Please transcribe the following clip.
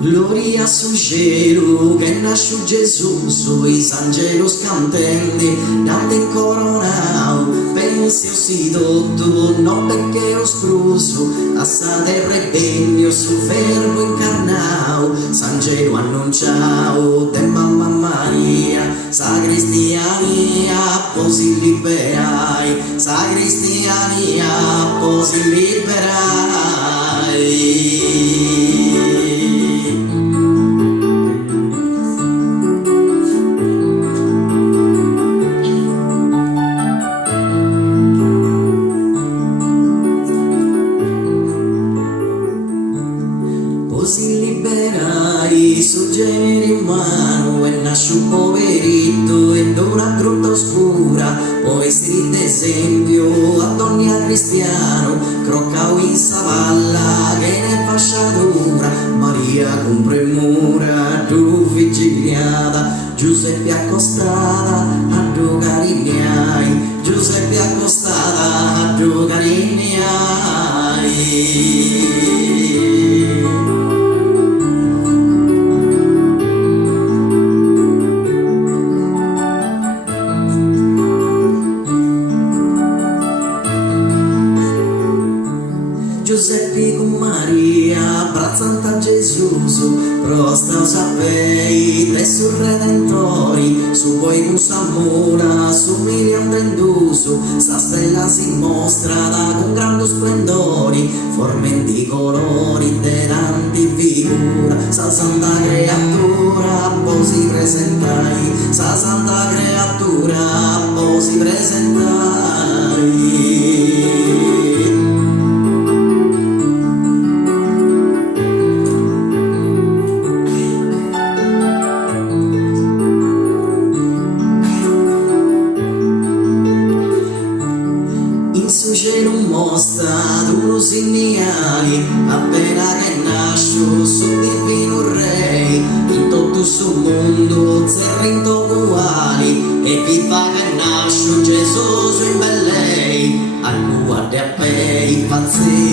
Gloria sul cielo che nasce Gesù, sui angelos cantendi, dante incoronau, pensi o si tutto, no perché ho scruso, a sa terra e regno su verbo incarnau, San Gelo annunciau, te mamma Maria, sa cristiania, posi liberai, sa cristiania, posi liberai. Così liberai su genere umano e nasce un poverito in una grotta oscura, poi stringe esempio a ogni cristiano, croccau in savalla che ne fasciatura, Maria con premura, tu vigiliata, Giuseppe accostata a tu carignai, Giuseppe accostata a tu carignai. Giuseppe con Maria, abbracciando a Gesù, prosta sapei, te sul Redentori, su poi con Samura, su Miriam venduso, sa stella si mostra da con grande splendori, formenti colori, de tanti figura, sa santa creatura, poi si presentai, sa santa creatura, poi si presentai. Cielo mostra d'uno segnali, appena che nasce su divino re, in tutto sul mondo zerrento uguali, e viva che nasce Gesù sui bellei, al guardia a pei, pazzi